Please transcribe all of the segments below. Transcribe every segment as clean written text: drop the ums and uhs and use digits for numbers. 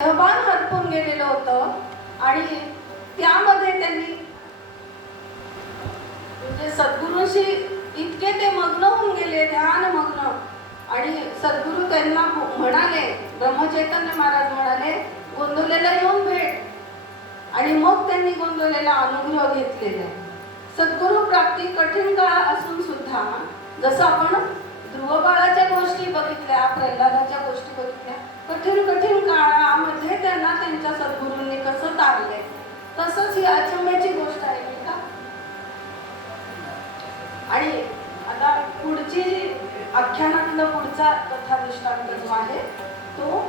सहभान हरपून गेलेलं होतं आणि त्यामध्ये त्यांनी म्हणजे सद्गुरूंशी इतके ते मग्न होऊन गेले, ध्यान मग्न. आणि सद्गुरू त्यांना म्हणाले, ब्रह्मचैतन्य महाराज म्हणाले, गोंदवलेला येऊन भेट. आणि मग त्यांनी गोंदवलेला अनुग्रह घेतलेला आहे. सद्गुरू प्राप्ती कठीण काळ असून सुद्धा, जसं आपण ध्रुव बाळाच्या गोष्टी बघितल्या, प्रल्हादाच्या गोष्टी बघितल्या, कठीण काळामध्ये त्यांना त्यांच्या सद्गुरूंनी कसं तारले, तसंच ही अचंब्याची गोष्ट आहे नाही का. आणि आता पुढची आख्यानातला पुढचा कथा दृष्टांत जो आहे तो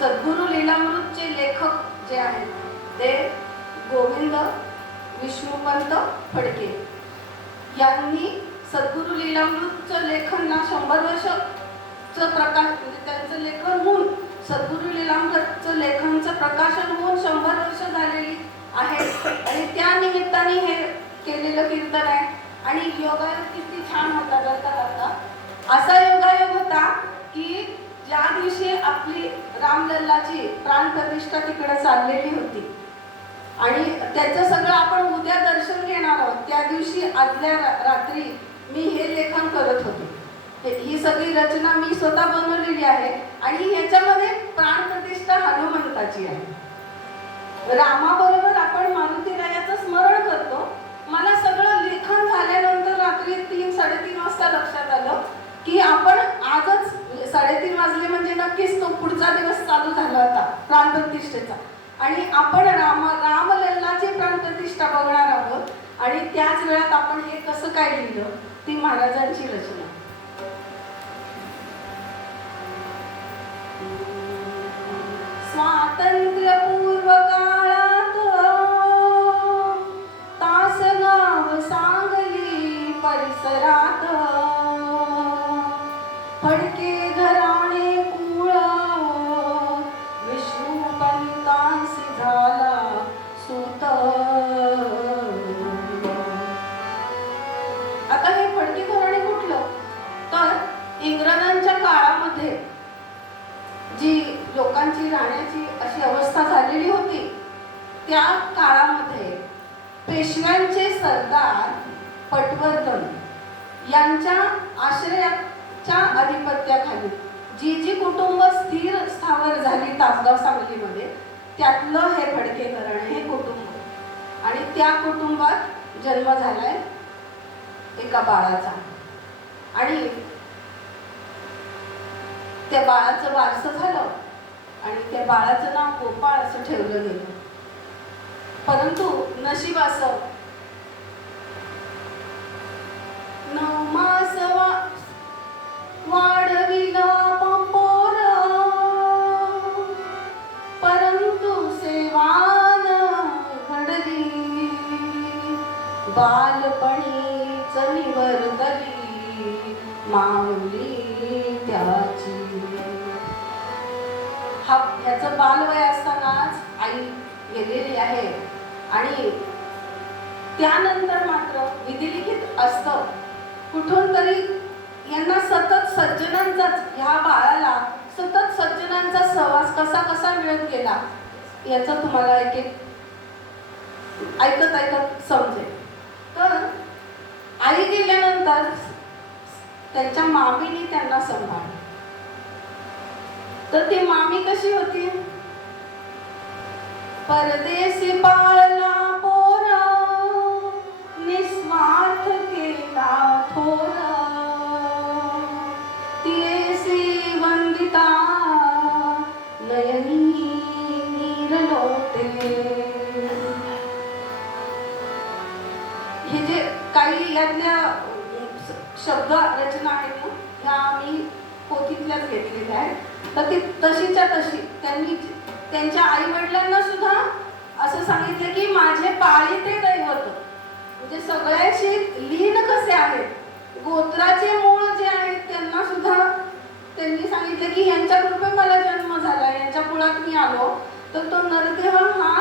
सद्गुरू लीलामृतचे लेखक जे आहेत ते गोविंद विष्णुपंत फडके यांनी सद्गुरू लीलामृतचं लेखन ना 100 वर्षचं प्रकाश, म्हणजे त्यांचं लेखन होऊन सद्गुरू लीलामृतचं लेखनचं प्रकाशन होऊन 100 वर्ष झालेली आहे. आणि त्या निमित्ताने हे केलेलं कीर्तन आहे. आणि योगायोग किती छान होता करता असा योगायोग होता की ज्या दिवशी आपली रामलल्लाची प्राणप्रतिष्ठा तिकडे चाललेली होती आणि त्याचं सगळं आपण उद्या दर्शन घेणार आहोत, त्या दिवशी आदल्या रात्री मी हे लेखन करत होते. ही सगळी रचना मी स्वतः बनवलेली आहे. आणि याच्यामध्ये प्राणप्रतिष्ठा हनुमंताची आहे. रामाबरोबर आपण मारुतीरायाचं स्मरण करतो. मला सगळं लेखन झाल्यानंतर रात्री 3-3:30 वाजता लक्षात आलं की आपण आजच 3:30 वाजले म्हणजे नक्कीच तो पुढचा दिवस चालू झाला होता प्राणप्रतिष्ठेचा. आणि आपण रामलल्लाची प्राणप्रतिष्ठा बघणार आहोत. आणि त्याच वेळात आपण हे कसं काय लिहिलं, ती महाराजांची रचना. स्वातंत्र्यपूर्व काळात तासगाव सांगली परिसरात फडके घराणे कुळ विष्णुपंतांसी झाला सूत. आता हे फडके घराणे कुठलं, तर इंग्रजांच्या काळामध्ये जी लोकांची राहण्याची अशी अवस्था झालेली होती, त्या काळामध्ये पेशव्यांचे सरदार पटवर्धन यांच्या आश्रयाच्या अधिपत्याखाली जी जी कुटुंब स्थिर स्थावर झाली तासगाव सांगलीमध्ये, त्यातलं हे फडके घराणे हे कुटुंब. आणि त्या कुटुंबात जन्म झालाय एका बाळाचा. आणि त्या बाळाचं वारस झालं आणि त्या बाळाचं नाव गोपाळ असं ठेवलं गेलं. परंतु नशीब असं 9 मास वाढविला पंपोर, परंतु सेवान घडली बालपणी चवीवर दली माऊली त्याची. ह्याचं बालवय असतानाच आई गेलेली आहे. आणि त्यानंतर मात्र विधिलिखित असतं कुठून तरी यांना सतत सज्जनांचाच, ह्या बाळाला सतत सज्जनांचा सहवास कसा कसा मिळत गेला याचं तुम्हाला ऐकत समजेल. तर आई गेल्यानंतर त्यांच्या मामीने त्यांना सांभाळलं. तर ती मामी कशी होती, परदेशी पाळला पोरा निस्वार्थ केला थोर, तियेसी वंदिता नयनी नीर लोटे. हे जे काही यातल्या शब्द रचना आहेत ना, ह्या मी पोथीतल्याच घेतलेल्या आहेत. तर ती तशीच्या तशी त्यांनी त्यांच्या आई वडिलांना सुद्धा असं सांगितलं की माझे पाळीते दैवत, म्हणजे सगळ्याशी लीन कसे आहेत, गोत्राचे मूळ जे आहेत त्यांना सुद्धा त्यांनी सांगितलं की यांच्या कृपे मला जन्म झाला, यांच्या कुळात मी आलो. तर तो नरदेव हा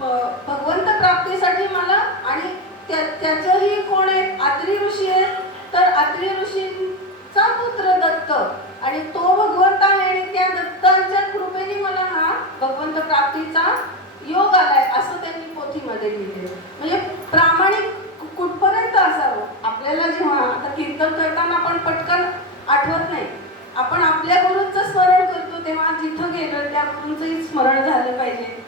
भगवंत प्राप्तीसाठी मला, आणि त्याचंही कोण आहे, आत्री ऋषी आहे. तर आत्री ऋषींचा पुत्र दत्त आणि तो भगवंत आहे आणि त्या दत्तांच्या कृपेने मला हा भगवंत प्राप्तीचा योग आलाय असं त्यांनी पोथीमध्ये लिहिले. म्हणजे प्रामाणिक कुठपर्यंत असावं. आपल्याला जेव्हा आता कीर्तन करताना आपण पटकन आठवत नाही, आपण आपल्या गुरूंचं स्मरण करतो तेव्हा जिथं गेलो त्या गुरूंचंही स्मरण झालं पाहिजे.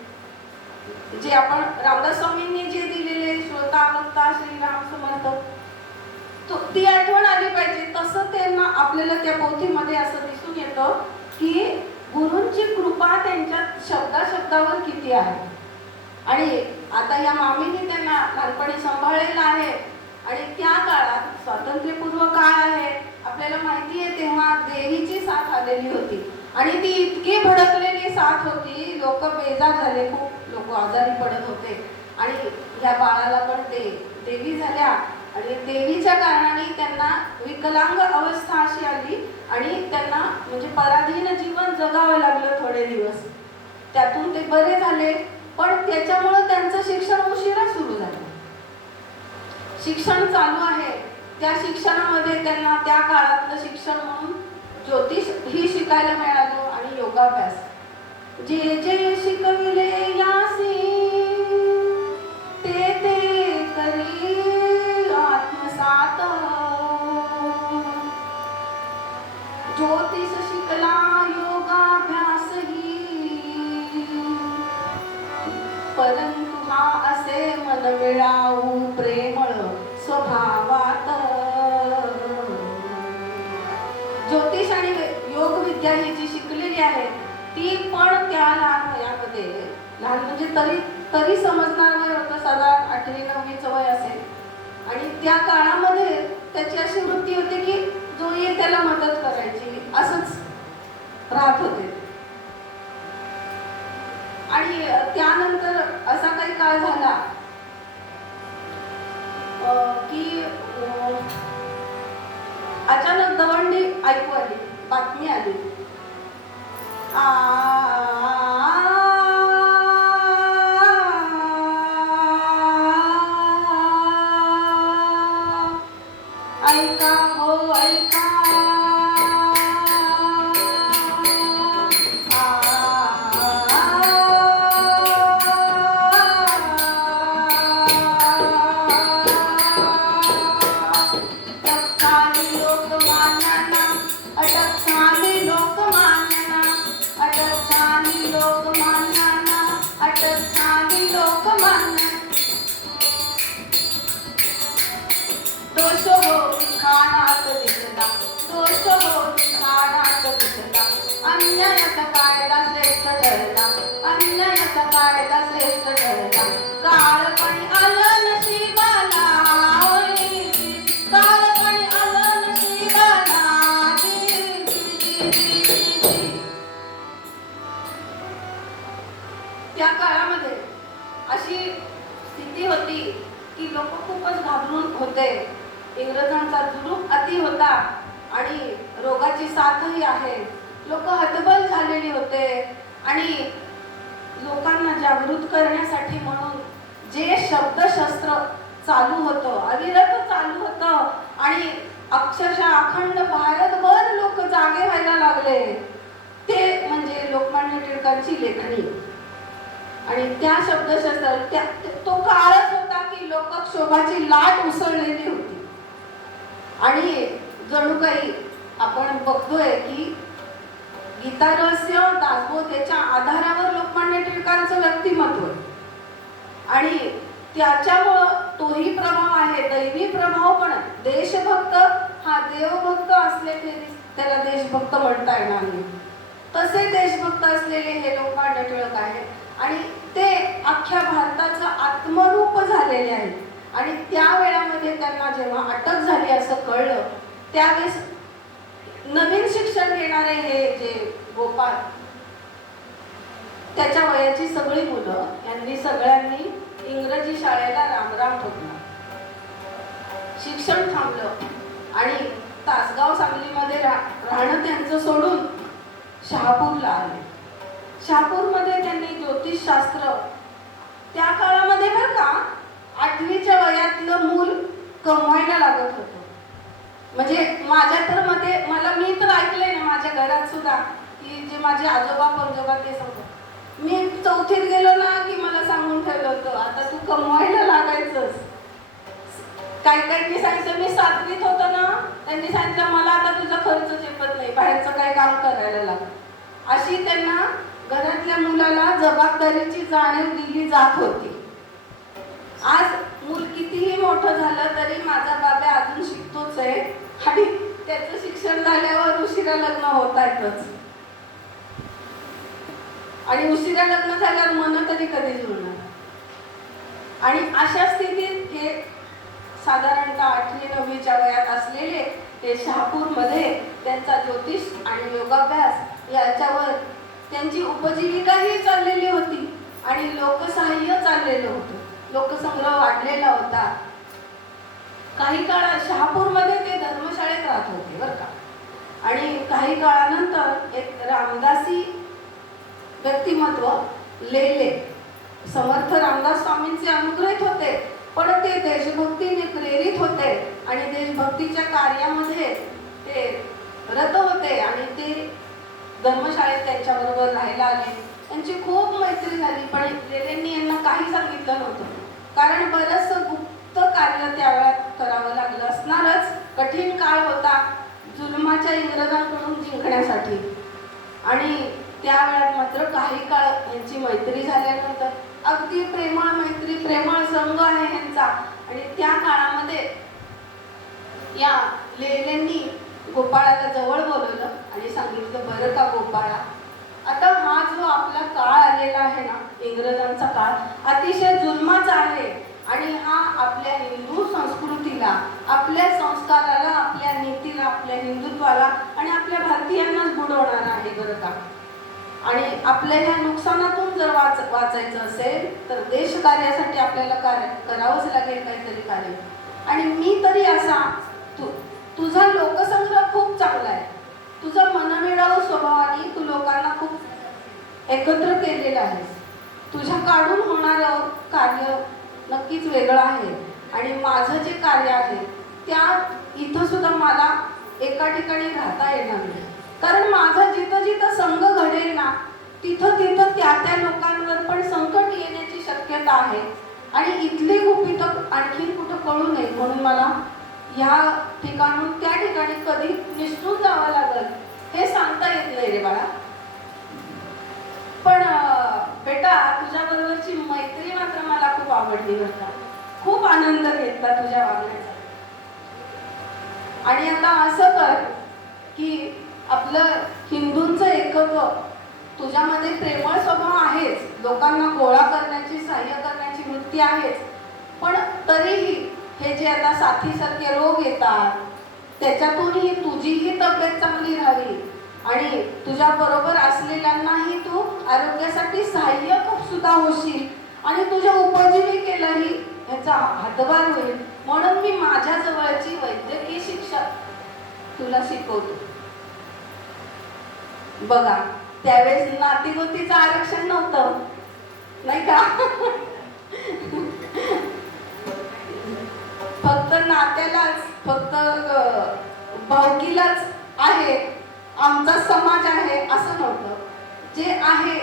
जे आपण रामदास स्वामींनी जे दिलेले श्रोता वक्ता श्रीराम समर्थ ती आठवण आली पाहिजे. तसं त्यांना आपल्याला त्या पोथीमध्ये असं दिसून येतं की गुरूंची कृपा त्यांच्या शब्दावर किती आहे. आणि आता या मामीने त्यांना लहानपणी सांभाळलेलं आहे आणि त्या काळात स्वातंत्र्यपूर्व काळ आहे, आपल्याला माहिती आहे, तेव्हा देवीची साथ आलेली होती आणि ती इतकी भडकलेली साथ होती, लोक बेजार झाले, खूप लोक आजारी पडत होते आणि या बाळाला पण ते देवी झाल्या आणि देवीच्या कारणाने त्यांना विकलांग अवस्था अशी आली आणि त्यांना म्हणजे पराधीन जीवन जगावं लागलं थोडे दिवस. त्यातून ते बरे झाले, पण त्याच्यामुळे त्यांचं शिक्षण उशिरा सुरू झालं. शिक्षण चालू आहे, त्या शिक्षणामध्ये त्यांना त्या काळातलं शिक्षण म्हणून ज्योतिष ही शिकायला मिळालं आणि योगाभ्यास. जे जे शिकविले यासी ते ते करी आत्मसात. ज्योतिष शिकला योगाभ्यास ही, परंतु हा असे मन मिळावू प्रेमळ स्वभावात. ज्योतिष आणि योग विद्या ही जी शिकलेली आहे ती पण त्या लहान वयामध्ये, लहान म्हणजे तरी समजणार वय होतं, साधारण 8वी 9वीचं वय असेल. आणि त्या काळामध्ये त्याची अशी वृत्ती होती की जो येईल त्याला मदत करायची, असंच राहत होते. आणि त्यानंतर असा काही काळ झाला की अचानक दवंडी ऐकू आली, बातमी आली. ऐका हो ऐका, अन्यायाचा कायदा श्रेष्ठ ठरला, अन्यायाचा कायदा श्रेष्ठ ठरला. काळपणी आलं नशिबाला, काळपणी आलं नशिबाला. त्या काळामध्ये अशी स्थिती होती की लोक खूपच घाबरून होते. इंग्रजांचा जुलूम अति होता आणि रोगाची साथही आहे. लोक हतबल झालेली होते आणि लोकांना जागृत करण्यासाठी म्हणून जे शब्दशस्त्र चालू होतं, अविरत चालू होतं आणि अक्षरशः अखंड भारतभर लोक जागे व्हायला लागले, ते म्हणजे लोकमान्य टिळकांची लेखणी. आणि त्या शब्दशस्त्र तो काळच होता की लोकक्षोभाची लाट उसळलेली होती. आणि जणू काही आपण बघतोय की गीता रहस्य दासबोध याच्या आधारावर लोकमान्य टिळकांचं व्यक्तिमत्व आणि त्याच्यामुळं तोही प्रभाव आहे, दैवी प्रभाव पण. देशभक्त हा देवभक्त असले तरी त्याला देशभक्त म्हणता येणार नाही, तसे देशभक्त असलेले हे लोकमान्य टिळक आहेत आणि ते अख्ख्या भारताचं आत्मरूप झालेले आहेत. आणि त्या वेळामध्ये त्यांना जेव्हा अटक झाली असं कळलं, त्यावेळेस नवीन शिक्षण घेणारे हे जे गोपाळ, त्याच्या वयाची सगळी मुलं यांनी सगळ्यांनी इंग्रजी शाळेला रामराम ठोकला. शिक्षण थांबलं आणि तासगाव सांगलीमध्ये राहणं त्यांचं सोडून शहापूरला आले. शहापूरमध्ये त्यांनी ज्योतिषशास्त्र, त्या काळामध्ये बरं का 8वीच्या वयातलं मूल कमवायला लागत होतं. म्हणजे माझ्या तर मध्ये मी तर ऐकलंय ना माझ्या घरात सुद्धा की जे माझे आजोबा पंजोबा ते सांगतात, मी चौथीत गेलो ना की मला सांगून ठेवलं होतं आता तू कमवायला लागायचंस. काही सांगितलं मी 7वीत होतो ना, त्यांनी सांगितलं मला आता तुझा खर्च झेपत नाही, बाहेरचं काही काम करायला लाग. अशी त्यांना घरातल्या मुलाला जबाबदारीची जाणीव दिली जात होती. आज मूल कितीही मोठं झालं तरी माझा बाबा अजून शिकतोच आहे आणि त्याचं शिक्षण झाल्यावर उशिरा लग्न होत आहेतच. आणि उशिरा लग्न झाल्यावर मन तरी कधी जुळणार. आणि अशा स्थितीत हे साधारणतः 8वी-9वीच्या वयात असलेले ते शहापूरमध्ये त्यांचा ज्योतिष आणि योगाभ्यास याच्यावर त्यांची उपजीविकाही चाललेली होती आणि लोकसाह्य चाललेलं होतं, लोकसंग्रह वाढलेला होता. काही काळात शहापूरमध्ये ते धर्मशाळेत राहत होते बरं का. आणि काही काळानंतर एक रामदासी व्यक्तिमत्व लेले समर्थ रामदास स्वामींचे अनुग्रहित होते, पण ते देशभक्तीने प्रेरित होते आणि देशभक्तीच्या कार्यामध्ये ते रत होते आणि ते धर्मशाळेत त्यांच्याबरोबर राहायला आले. त्यांची खूप मैत्री झाली, पण लेलेंनी यांना काही सांगितलं नव्हतं, कारण बरंचसं गुप्त कार्य त्यावेळेत करावं लागलं असणारच. कठीण काळ होता जुलमाच्या इंग्रजांकडून जिंकण्यासाठी. आणि त्यावेळेत मात्र काही काळ यांची मैत्री झाल्यानंतर अगदी प्रेमळ मैत्री, प्रेमळ संघ आहे ह्यांचा. आणि त्या काळामध्ये या लेलेंनी गोपाळाला जवळ बोलवलं आणि सांगितलं, बरं का गोपाळा, आता हा जो आपला काळ आलेला आहे ना, इंग्रजांचा काळ अतिशय जुलमाचा आहे आणि हा आपल्या हिंदू संस्कृतीला, आपल्या संस्काराला, आपल्या नीतीला, आपल्या हिंदुत्वाला आणि आपल्या भारतीयांनाच बुडवणार आहे बरं का. आणि आपल्या ह्या नुकसानातून जर वाचायचं असेल तर देश कार्यासाठी आपल्याला करावंच लागेल काहीतरी कार्य. आणि मी तरी असा तुझा लोकसंग्रह खूप चांगला आहे, तुझा मनमिळावू स्वभावाने तू लोकांना खूप एकत्र केलेलं आहेस, तुझ्या काढून होणारं कार्य नक्कीच वेगळं आहे. आणि माझं जे कार्य आहे त्या इथं सुद्धा मला एका ठिकाणी राहता येणार नाही, कारण माझा जिथं जिथं संघ घडेल ना तिथं तिथं त्या लोकांवर पण संकट येण्याची शक्यता आहे आणि इथली गुपितं आणखी कुठं कळू नये म्हणून मला ह्या ठिकाणून त्या ठिकाणी कधी निसटून जावं लागल हे सांगता येत नाही रे बाळा. पण बेटा तुझ्या बरोबरची मैत्री मात्र मला खूप आवडली बरं का, खूप आनंद घेतला तुझ्या वागण्याचा. आणि आता असं कर की आपलं हिंदूंचं एकत्व, तुझ्यामध्ये प्रेमळ स्वभाव आहेच, लोकांना गोळा करण्याची, सहाय्य करण्याची वृत्ती आहेच, पण तरीही हे जे आता साथीसारखे रोग येतात त्याच्यातूनही तुझीही तब्येत चांगली राहावी आणि तुझ्या बरोबर असलेल्यांनाही तू आरोग्यासाठी सहाय्यक सुद्धा होशील आणि तुझ्या उपजीविकेलाही ह्याचा हातभार होईल, म्हणून मी माझ्या जवळची वैद्यकीय शिक्षा तुला शिकवतो. बघा त्यावेळेस नातीगोतीचं आरक्षण नव्हतं नाही का, फक्त नात्यालाच, फक्त भावकीलाच आहे, आमचा समाज आहे असं नव्हतं. जे आहे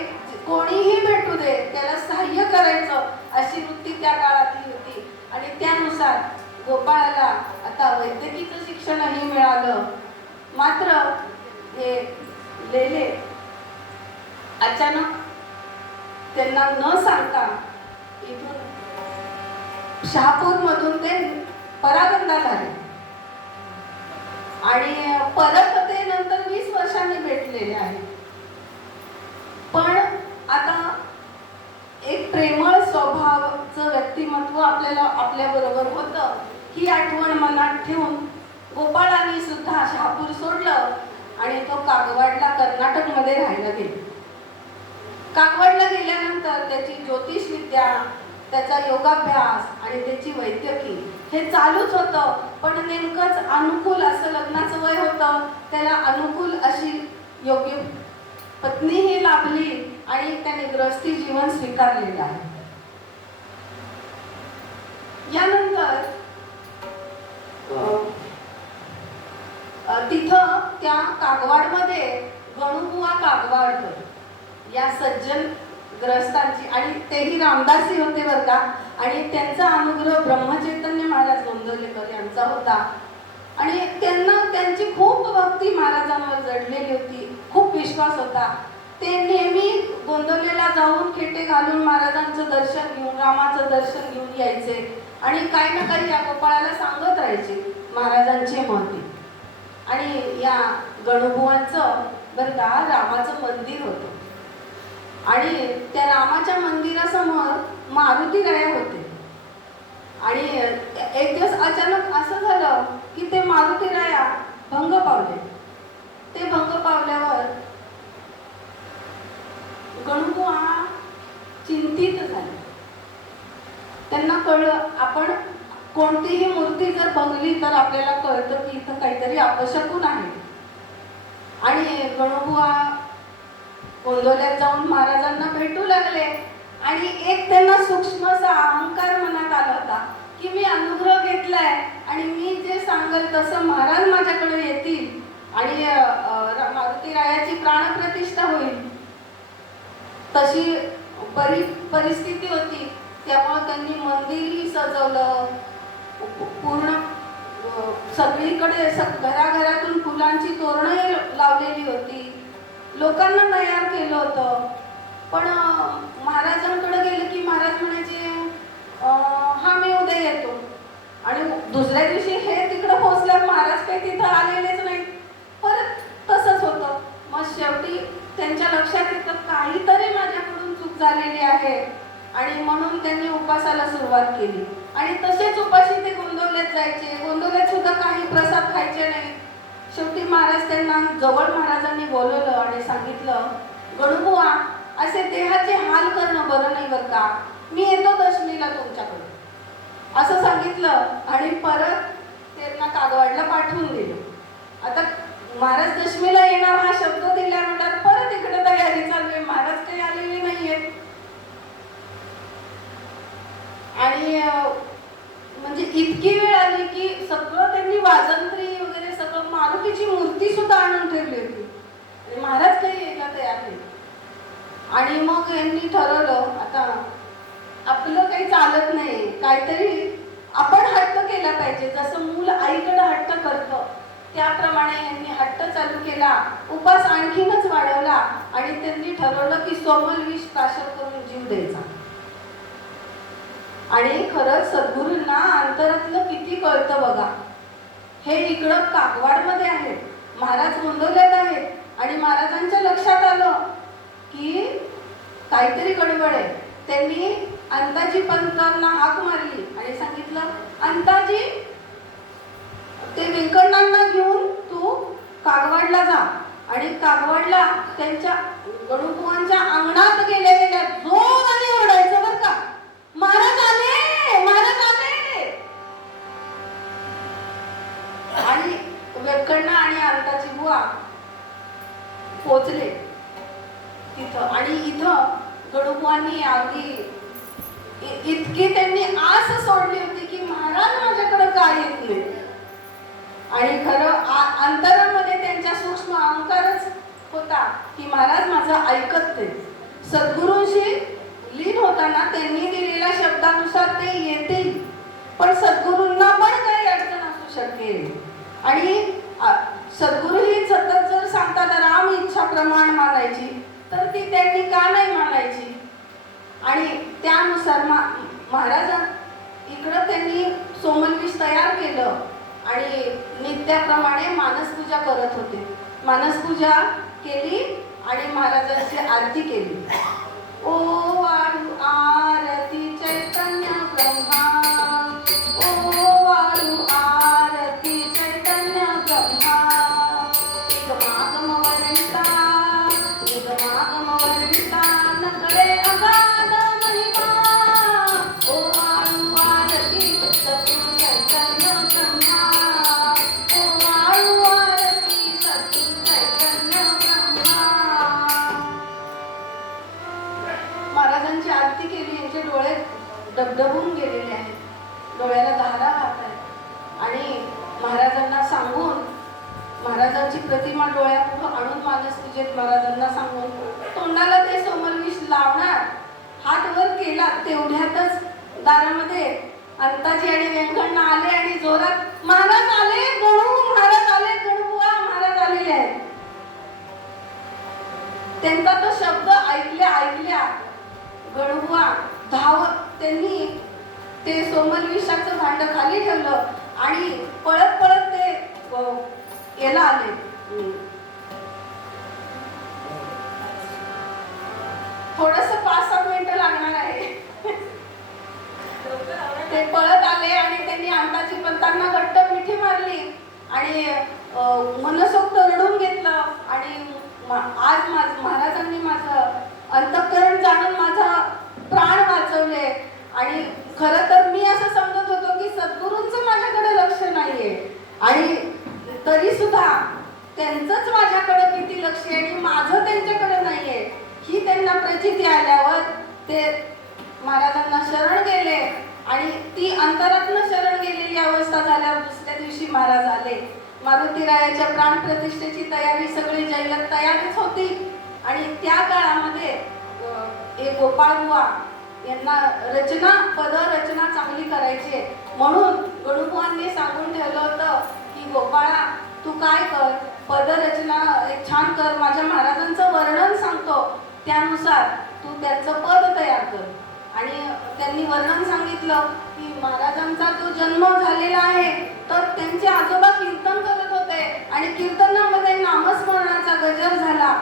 कोणीही भेटू दे त्याला सहाय्य करायचं अशी वृत्ती त्या काळातली होती. आणि त्यानुसार गोपाळाला आता वैद्यकीचं शिक्षणही मिळालं. मात्र हे लेले अचानक त्यांना न सांगता इथून शहापूरमधून ते परागंदा झाले आणि परत ते नंतर 20 वर्षांनी भेटलेले आहे. पण आता एक प्रेमळ स्वभावाचं व्यक्तिमत्व आपल्याला आपल्या बरोबर होतं ही आठवण मनात ठेवून गोपाळांनी सुद्धा शहापूर सोडलं आणि तो कागवाडला कर्नाटकमध्ये राहायला गेला. कागवाडला गेल्यानंतर त्याची ज्योतिष विद्या, त्याचा योगाभ्यास आणि त्याची वैद्यकी हे चालूच होतं. पण नेमकंच अनुकूल असं लग्नाचं वय होतं, त्याला अनुकूल अशी योग्य पत्नीही लाभली आणि त्याने गृहस्थी जीवन स्वीकारलेलं आहे. यानंतर त्या कागवाडमध्ये गणूबुवा कागवाडकर या सज्जन ग्रस्तांची, आणि तेही रामदासी होते बरं का, आणि त्यांचा अनुग्रह ब्रह्मचैतन्य महाराज गोंदवलेकर यांचा होता. आणि त्यांची खूप भक्ती महाराजांवर जडलेली होती, खूप विश्वास होता. ते नेहमी गोंदवलेला जाऊन खेटे घालून महाराजांचं दर्शन घेऊन, रामाचं दर्शन घेऊन यायचे आणि काही ना काही या गोपाळाला सांगत राहायचे महाराजांची महती. आणि या गणूबुवांचं बरं का रामाचं मंदिर होतं, आणि त्या रामाच्या मंदिरासमोर मारुतीराया होते. आणि एक दिवस अचानक असं झालं की ते मारुतीराया भंग पावले. ते भंग पावल्यावर गणूबुवा चिंतित झाले. त्यांना कळलं आपण कोणतीही मूर्ती जर भंगली तर आपल्याला कळतं की इथं काहीतरी अपशकुन आहे. आणि गणूबुवा गोंदवल्यात जाऊन महाराजांना भेटू लागले, आणि एक त्यांना सूक्ष्मसा अहंकार मनात आला होता की मी अनुग्रह घेतलाय आणि मी जे सांगल तसं महाराज माझ्याकडे येतील आणि मारुतीरायाची प्राणप्रतिष्ठा होईल. तशी परिस्थिती होती. त्यामुळे त्यांनी मंदिरही सजवलं, पूर्ण सगळीकडे घराघरातून फुलांची तोरणंही लावलेली होती, लोकांना तयार केलं होतं. पण महाराजांकडे गेलं की महाराज म्हणायचे हा मी उद्या येतो, आणि दुसऱ्या दिवशी हे तिकडं पोहोचल्यावर महाराज काही तिथं आलेलेच नाही. परत तसंच होतं. मग शेवटी त्यांच्या लक्षात येतं काहीतरी माझ्याकडून चूक झालेली आहे, आणि म्हणून त्यांनी उपासाला सुरुवात केली. आणि तसेच उपाशी ते गोंदवल्यात जायचे. गोंदवल्यात सुद्धा काही प्रसाद खायचे नाही. शेवटी महाराज त्यांना जवळ महाराजांनी बोलवलं आणि सांगितलं, गणूबुवा असे देहाचे हाल करणं बरं नाही बरं का, मी येतो दशमीला तुमच्याकडे असं सांगितलं. आणि परत त्यांना कागवाडला पाठवून दिलं. आता महाराज दशमीला येणार हा शब्द दिल्यानंतर परत इकडे तयारी चालू आहे, महाराज काही आलेले नाहीयेत. आणि म्हणजे इतकी वेळ आली की सगळं त्यांनी वाजंत्री वगैरे सगळं, मारुतीची मूर्ती सुद्धा आणून ठेवली होती, आणि महाराज काही यायला तयार नाही. आणि मग यांनी ठरवलं आता आपलं काही चालत नाही, काहीतरी आपण हट्ट केला पाहिजे. जसं मूल आईकडे हट्ट करतं त्याप्रमाणे यांनी हट्ट चालू केला. उपास आणखीनच वाढवला आणि त्यांनी ठरवलं की सोमल विष प्राशन करून जीव द्यायचा. आणि खरंच सद्गुरूंना अंतरातलं किती कळतं बघा. हे इकडं कागवाडमध्ये आहे, महाराज गोंदवल्यात आहेत, आणि महाराजांच्या लक्षात आलं की काहीतरी गडबड आहे. त्यांनी अंताजी पंतांना हाक मारली आणि सांगितलं, अंताजी ते व्यंकटनाथांना घेऊन तू कागवाडला जा, आणि कागवाडला त्यांच्या गणूबुवांच्या अंगणात गेल्या जोराने ओरडायचं बरं का, महाराज आले, महाराज आले. आणि व्यंकटनाथ आणि अंताजी बुवा पोचले तिथं. आणि इथं गणूबुवांनी अगदी इतकी त्यांनी आस सोडली होती की महाराज माझ्याकडे का येत नाही. आणि खरं अंतरामध्ये त्यांच्या सूक्ष्म अहंकारच होता की महाराज माझं ऐकत नाही. सद्गुरूंशी लीन होताना त्यांनी दिलेल्या शब्दानुसार ते येतील, पण सद्गुरूंना पण काही अडचण असू शकेल. आणि सद्गुरू ही सतत जर सांगतात राम इच्छा प्रमाण मानायची, तर ती त्यांनी का नाही मानायची. आणि त्यानुसार महाराज इकडं त्यांनी सोमलविष तयार केलं आणि नित्याप्रमाणे मानसपूजा करत होते. मानसपूजा केली आणि महाराजांची आरती केली. ओ वाळू आरती चैतन्य ब्रह्मा, ओ वाळू आरती चैतन्य ब्रह्मा, निगमागम वरिष्ठा, निगमागम वरिष्ठा, नकडे अगाध महिमा. ओ वाळू आरती सद्गुरू चैतन्य ब्रह्मा, ओ वाळू आरती सद्गुरू चैतन्य ब्रह्मा. महाराजांची आरती केली. यांचे डोळे डबडबून गेलेले आहेत, डोळ्याला धारा वाहत आहेत. आणि महाराजांना सांगून महाराजांची प्रतिमा डोळ्यापुढं आणून मानसपूजेत महाराजांना सांगून तोंडाला ते सोमलविष लावणार, हात वर केला तेवढ्यातच दारामध्ये अंताजी आणि व्यंकण्णा आले आणि जोरात महाराज आले, गणू महाराज आले, गणुबुवा महाराज आलेले आहेत. त्यांचा तो शब्द ऐकल्या गणुबुवा धावत त्यांनी ते सोमलविषाचं भांड खाली ठेवलं आणि पळत पळत ते याला आले. थोडस 5-7 मिनिटं लागणार आहे. ते पळत आले आणि त्यांनी अंताजी पंतांना घट्ट मिठी मारली आणि मनसोक्त रडून घेतलं आणि आज महाराजांनी माझं अंतःकरण जाणून माझा प्राण वाचवले. आणि खरं तर मी असं समजत होतो की सद्गुरूंचं माझ्याकडे लक्ष नाहीये आणि तरी सुद्धा त्यांचंच माझ्याकडे किती लक्ष आहे आणि माझं त्यांच्याकडे नाहीये ही त्यांना प्रचिती आल्यावर ते महाराजांना शरण गेले आणि ती अंतरातनं शरण गेलेली अवस्था झाल्यावर दुसऱ्या दिवशी महाराज आले. मारुतीरायाच्या प्राण प्रतिष्ठेची तयारी सगळी जयलत तयारीच होती आणि त्या काळामध्ये एक गोपाळबुवा यांना पद रचना चांगली करायची म्हणून गणुबुवांनी सांगून ठेवलं होतं की गोपाळा तू काय कर, पदरचना एक छान कर, माझ्या महाराजांचं वर्णन सांगतो त्यानुसार तू त्यांचं पद तयार कर. आणि त्यांनी वर्णन सांगितलं की महाराजांचा जो जन्म झालेला आहे तर त्यांचे आजोबा कीर्तन करत होते आणि कीर्तनामध्ये नामस्मरणाचा गजर झाला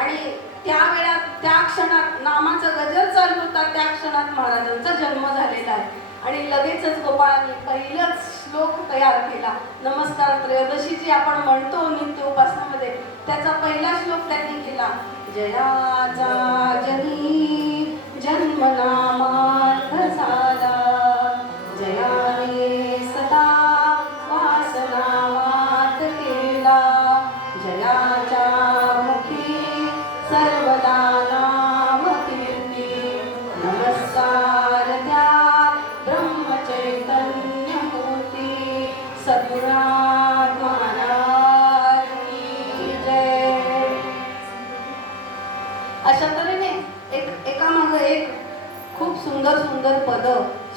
आणि त्या क्षणात नामाचा गजर चालू होता, त्या क्षणात महाराजांचा जन्म झालेला आहे. आणि लगेचच गोपाळांनी पहिलाच श्लोक तयार केला. नमस्कार त्रयोदशी जी आपण म्हणतो नित्य उपासनामध्ये त्याचा पहिला श्लोक त्यांनी केला. जयाचा जनी जन्म नामार्थ झाला, जयाने सदा वासनावात केला, जयाच्या मुखी सर्वदा नाम कीर्ती, नमस्कार त्या ब्रह्मचैतन्य मूर्ती सद्गुरुनाथ महाराज की जय. अशा तऱ्हेने एकामागं एक खूप सुंदर सुंदर पद,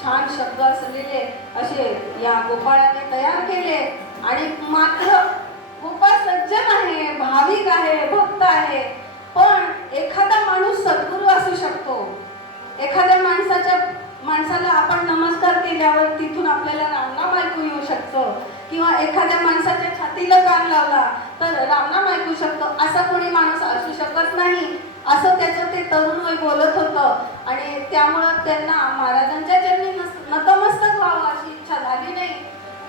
छान शब्द असलेले असे या गोपाळाने तयार केले. आणि मात्र गोपाळ सज्जन आहे, भाविक आहे, भक्त आहे, पण एखादा माणूस सद्गुरू असू शकतो. एखाद्या माणसाला आपण नमस्कार केल्यावर तिथून आपल्याला रामनाम ऐकू येऊ शकतं किंवा एखाद्या माणसाच्या छातीला कान लावला तर रामनाम ऐकू शकतो. असा कोणी माणूस असू शकत नाही असं त्याचं ते तरुण वय बोलत होतं. आणि त्यामुळं त्यांना महाराजांच्या चरणी नतमस्तक व्हावं अशी इच्छा झाली नाही,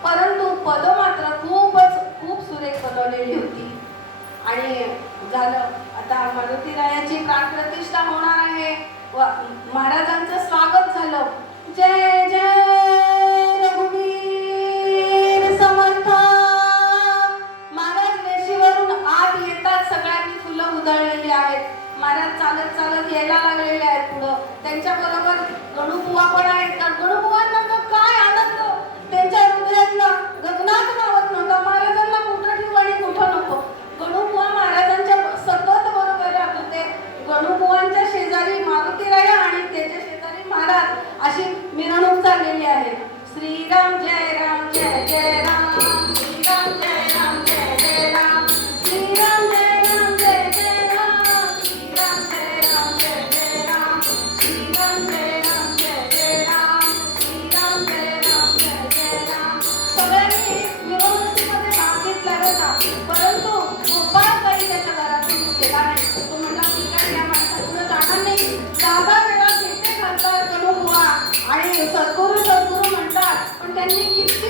परंतु पद मात्र खूप सुरेख बनवलेली होती. आणि झालं आता मारुतीरायाची प्राणप्रतिष्ठा होणार आहे, महाराजांचं स्वागत झालं. जय जय रघुवीर समर्थ. महाराज वेशीवरून आत येतात, सगळ्यांनी फुलं उधळलेली आहेत. महाराज चालत चालत यायला लागलेले आहेत पुढं. त्यांच्या बरोबर गणुबुवा पण आहेत. गणुबुवांना काय आनंद, त्यांच्या हृदयातलं गगनात मावत नव्हता. महाराजांना कुठं ठेवू आणि कुठं नको. गणुबुवा महाराजांच्या सतत बरोबर राहत होते. गणुबुवांच्या शेजारी मारुतीराया आणि त्याच्या शेजारी महाराज अशी मिरवणूक चाललेली आहे. श्रीराम जय राम जय जय राम, श्रीराम जय राम जय जय राम, श्रीराम जय राम जय जय राम, श्रीराम जय राम जय जय राम, श्रीराम जय राम जय जय राम, श्रीराम जय राम जय जय राम. सगळ्यांनी मिरवणुकीमध्ये भाग घेतला होता, परंतु गोपाळ काही त्याच्या घरातून गेला नाही. तो म्हणला ठीक आहे, या माणसाकडे जाणार नाही. 10 वेळा घेते खासदार गणुबुवा आणि सद्गुरू म्हणतात, पण त्यांनी किती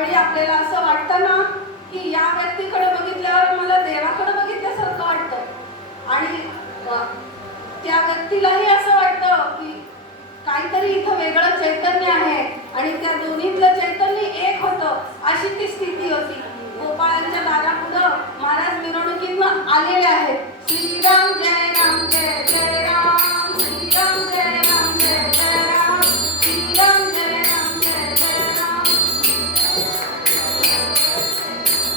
ज्यावेळी आपल्याला असं वाटतं ना की या व्यक्तीकडे बघितल्यावर मला देवाकडे बघितल्यासारखं वाटतं आणि त्या व्यक्तीलाही असं वाटतं की काहीतरी इथं वेगळं चैतन्य आहे आणि त्या दोन्हीतलं चैतन्य एक होतं, अशी ती स्थिती होती. गोपाळांच्या दारापुढं महाराज मिरवणुकीतनं आलेले आहेत. श्रीराम जय राम जय जय राम, श्रीराम जय राम जय जय राम, श्रीराम जय राम जय जय राम.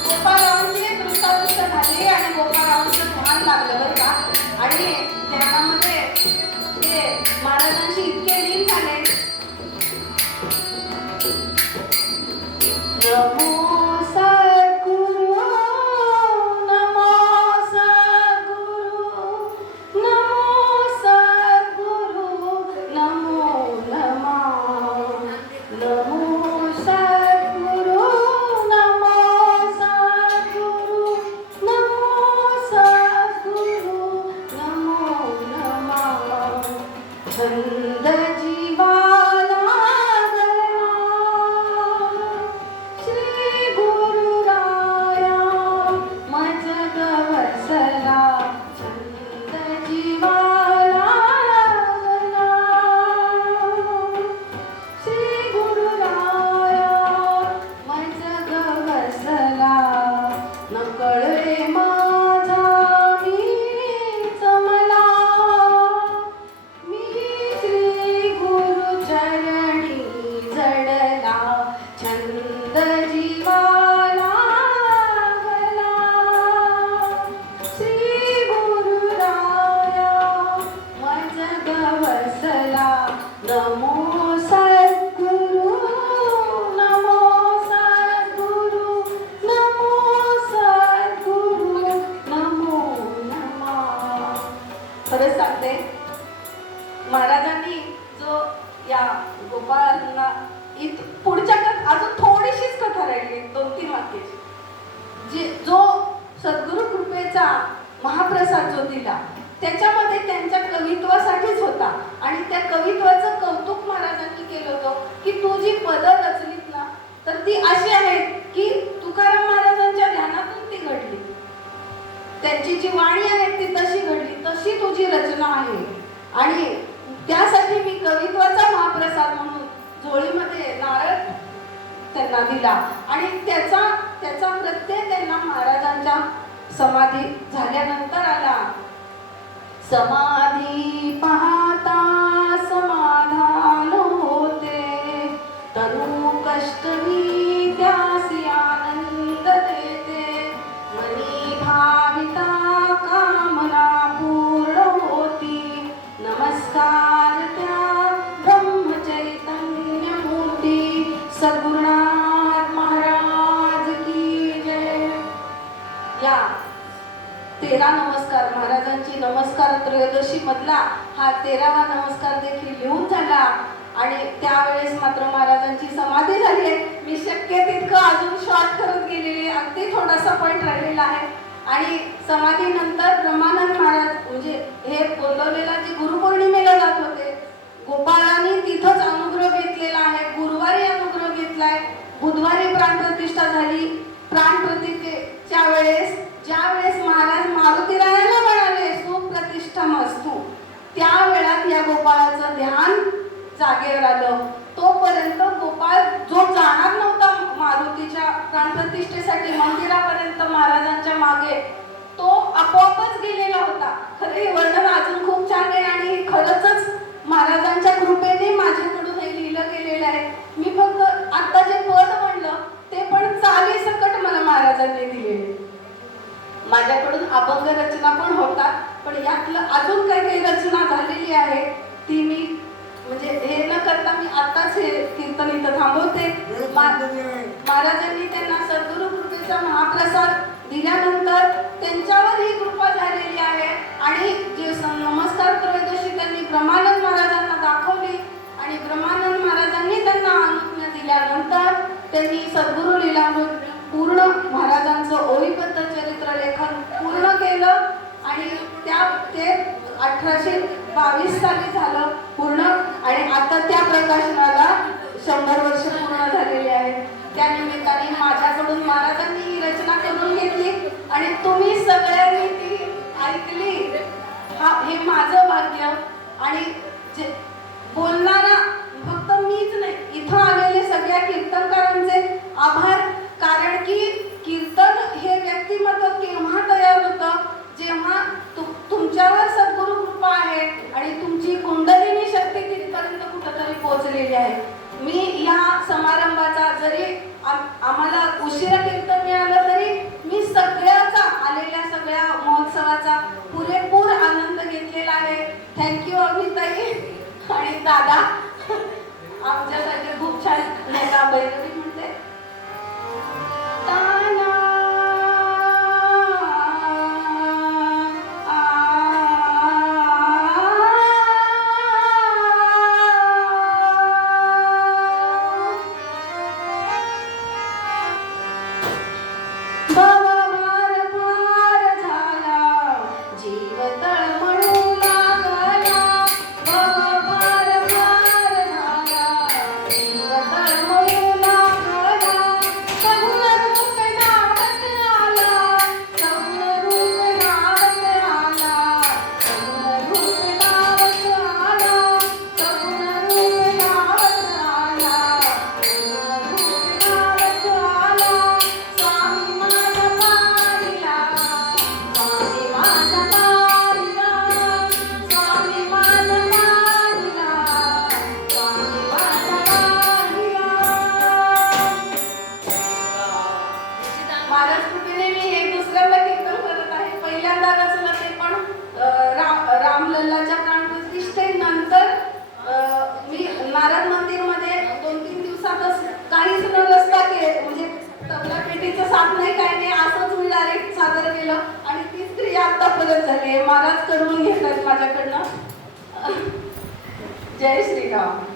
गोपाळरावांची दृष्टादृष्ट झाली आणि गोपाळरावांचं ध्यान लागलं बरं का. आणि ध्यानामध्ये ते महाराजांशी इतके लीन झाले. नमो सद्गुरु, नमो सद्गुरु, नमो सद्गुरु, नमो नमः. नमो सद्गुरु, नमो सद्गुरु, नमो सद्गुरु, नमो नमः. छंद जीवाला गया, श्री गुरुराया मज गवसला. छंद जीवाला गया, श्री गुरुराया मज गवसला. नकळे माझा मीच मला, मी श्री गुरु चरणी जडला. छंद जीवाला लागला, श्री गुरुराया मज गवसला. नमो सद्गुरु, नमो सद्गुरु, नमो सद्गुरु, नमो नमः. खरंच सांगते, महाराजांनी जो या गोपाळांना पुढच्या अजून थोडीशीच कथा राहिली, 2-3 वाक्याची. जो सद्गुरु कृपेचा महाप्रसाद जो दिला त्याच्यामध्ये त्यांच्या कवित्वासाठीच होता. आणि त्या कवित्वाचं कौतुक महाराजांनी केलं होतं की तू जी पदं रचलीत ना तर ती अशी आहेत की तुकाराम महाराजांच्या ध्यानातून ती घडली. त्यांची जी वाणी आहे ती तशी घडली, तशी तुझी रचना आहे. आणि त्यासाठी मी कवित्वाचा महाप्रसाद म्हणून झोळीमध्ये नारळ त्यांना दिला. आणि त्याचा प्रत्यय त्यांना महाराजांच्या समाधी झाल्यानंतर आला. समाधी पाहता समाधान होते, तनु कष्टही त्यासी आनंद देते. मनी भाविता कामना पूर्ण होती, नमस्कार त्या ब्रह्मचैतन्य मूर्ती सद्गुरुनाथ महाराज की जय. या 13 नमस्कार महाराजांची नमस्कार त्रयोदशी मधला हा 13वा नमस्कार देखील लिहून झाला. आणि त्यावेळेस मात्र महाराजांची समाधी झाली आहे. मी शक्य तितकं अजून शॉर्ट करत गेलेले, अगदी थोडासा पॉईंट राहिलेला आहे. आणि समाधीनंतर ब्रह्मानंद महाराज म्हणजे हे बोलवलेला जे गुरुपौर्णिमेला जात होते, गोपाळांनी तिथंच अनुग्रह घेतलेला आहे. गुरुवारी अनुग्रह घेतलाय, बुधवारी प्राणप्रतिष्ठा झाली. प्राणप्रतिष्ठेच्या वेळेस ज्या वेळेस महाराज मारुतीरायाला म्हणाले सुप्रतिष्ठमस्तु, त्या वेळात या गोपाळाचं ध्यान जागेवर आलं. तोपर्यंत गोपाळ जो जाणार नव्हता मारुतीच्या प्राणप्रतिष्ठेसाठी मंदिरापर्यंत महाराजांच्या मागे, तो आपोआपच गेलेला होता. खरं हे वर्णन अजून खूप छान आहे आणि खरंच महाराजांच्या कृपेने माझ्याकडून हे लिहिलं गेलेलं आहे. मी फक्त आता जे पद म्हणलं ते पण चालीसकट मला महाराजांनी दिलेले. माझ्याकडून अभंग रचना पण होतात, पण यातलं अजून काही रचना झालेली आहे ती मी म्हणजे हे न करता मी आताच हे कीर्तन इथं थांबवते. महाराजांनी त्यांना सद्गुरु कृपेचा महाप्रसाद दिल्यानंतर त्यांच्यावर ही कृपा झालेली आहे. आणि जे नमस्कार त्रयोदशी त्यांनी ब्रह्मानंद महाराजांना दाखवली आणि ब्रह्मानंद महाराजांनी त्यांना अनुज्ञा दिल्यानंतर त्यांनी सद्गुरु लीलामृत पूर्ण महाराजांचं ओळीबद्ध चरित्र लेखन पूर्ण केलं. आणि ते 1822 साली झालं पूर्ण. आणि आता त्या प्रकाशनाला 100 वर्ष पूर्ण झाली. झालेले आहेत. त्या निमित्ताने माझ्याकडून महाराजांनी ही रचना करून घेतली आणि तुम्ही सगळ्यांनी ती ऐकली. हे माझं भाग्य. आणि जे बोलणारा फक्त मीच नाही, इथं आलेले सगळ्या कीर्तनकारांचे आभार. कारण की कीर्तन हे व्यक्तिमत्व केव्हा तयार होतं, जेव्हा तुमच्यावर सद्गुरु कृपा आहे आणि तुमची कुंडलिनी शक्ती तिथपर्यंत कुठंतरी पोहोचलेली आहे. मी या समारंभाचा जरी आम्हाला उशिरा कीर्तन मिळालं तरी मी सगळ्याचा आलेल्या सगळ्या महोत्सवाचा पुरेपूर आनंद घेतलेला आहे. थँक्यू अमिताई आणि दादा, आमच्यासाठी खूप छान नेता बैरवी म्हणते. रामलल्लाच्या प्राणप्रतिष्ठेनंतर मी नारायण मंदिरमध्ये 2-3 दिवसातच काहीच न रस्ता म्हणजे तबला पेटीचं साथ नाही, काय नाही, असंच मी डायरेक्ट सादर केलं आणि तीच क्रिया आतापर्यंत झाली. महाराज करून घेतात माझ्याकडनं. जय श्रीराम.